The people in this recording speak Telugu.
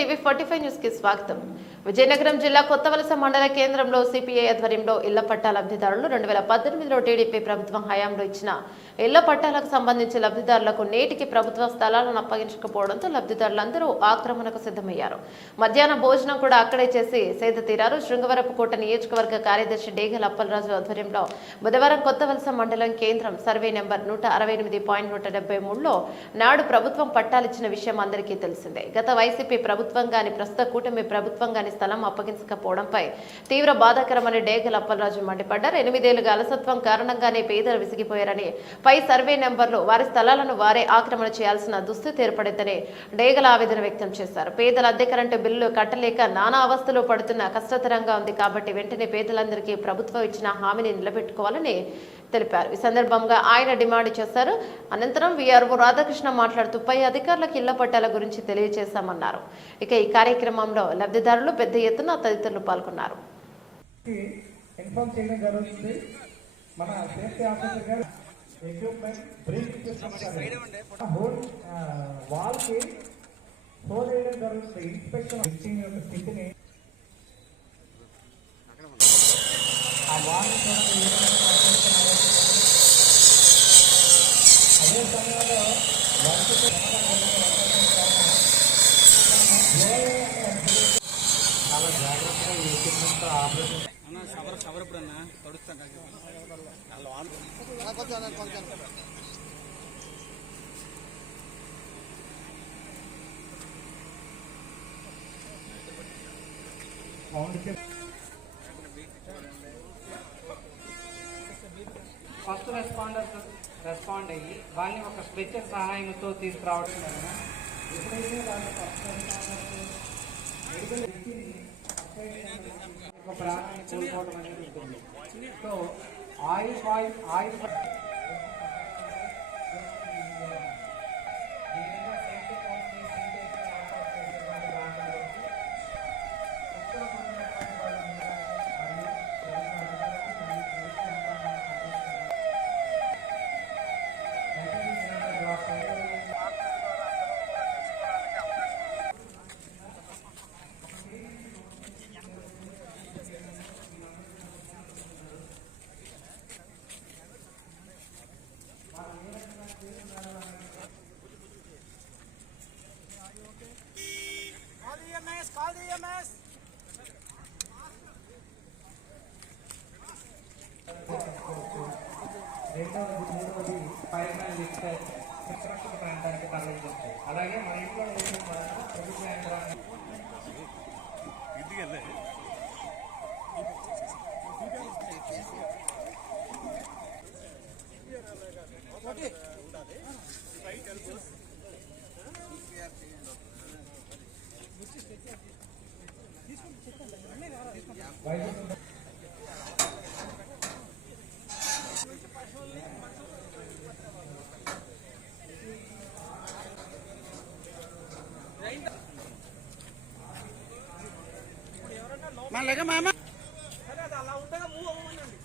టీవీ 45 న్యూస్ కి స్వాగతం. విజయనగరం జిల్లా కొత్తవలస మండల కేంద్రంలో సిపిఐ ఆధ్వర్యంలో ఇళ్ల పట్టాల లబ్ధిదారులు 2018లో టీడీపీ ప్రభుత్వం హయాంలో ఇచ్చిన ఇళ్ల పట్టాలకు సంబంధించి లబ్ధిదారులకు నేటికి ప్రభుత్వ స్థలాలను అప్పగించకపోవడంతో లబ్ధిదారులందరూ ఆక్రమణకు సిద్ధమయ్యారు. మధ్యాహ్న భోజనం కూడా అక్కడే చేసి సేద తీరారు. శృంగవరపుకోట నియోజకవర్గ కార్యదర్శి డేగల అప్పలరాజు ఆధ్వర్యంలో బుధవారం కొత్తవలస మండలం కేంద్రం సర్వే నెంబర్ 168.173లో నాడు ప్రభుత్వం పట్టాలిచ్చిన విషయం అందరికీ తెలిసిందే. గత వైసీపీ ప్రభుత్వం గాని ప్రస్తుత కూటమి ప్రభుత్వం గాని స్థలం అప్పగించకపోవడంపై తీవ్ర బాధాకరమని డేగల అప్పలరాజు మండిపడ్డారు. 8 ఏళ్లుగా అలసత్వం కారణంగానే పేదలు విసిగిపోయారని, పై సర్వే నెంబర్లో వారి స్థలాలను వారే ఆక్రమణ చేయాల్సిన దుస్థితి ఏర్పడిందని డేగల ఆవేదన వ్యక్తం చేశారు. పేదల అద్దె కరెంటు బిల్లులు కట్టలేక నానా అవస్థలు పడుతున్న కష్టతరంగా ఉంది కాబట్టి వెంటనే పేదలందరికీ ప్రభుత్వం ఇచ్చిన హామీని నిలబెట్టుకోవాలని తెలిపారు. ఈ సందర్భంగా ఆయన డిమాండ్ చేశారు. అనంతరం వీఆర్ఓ రాధాకృష్ణ మాట్లాడుతూ పై అధికారులకు ఇళ్ల పట్టాల గురించి తెలియజేశామన్నారు. ఇక ఈ కార్యక్రమంలో లబ్ధిదారులు పెద్ద ఎత్తున తదితరులు పాల్గొన్నారు. అదే సమయంలో చాలా జాగ్రత్తగా ఈ ఎక్విప్మెంట్తో ఆపరేషన్ సవరప్పుడన్నా తడుస్తాను ఫస్ట్ రెస్పాండ్ అయ్యి వాళ్ళని ఒక స్ట్రెచ్చర్ సహాయంతో తీసుకురావడం ఒక ప్రాణాన్ని కోల్పోవడం అనేది ఉంటుంది. So oil Call the EMS. మూడవది ఫైర్ మ్యాన్ లిఫ్ట్ సురక్షిత ప్రాంతానికి తరలించాయి. అలాగే మన ఇంట్లో ప్రభుత్వ యంత్రాన్ని మళ్ళీ మామ అలా ఉండగా మూవ్ అవ్వమనండి.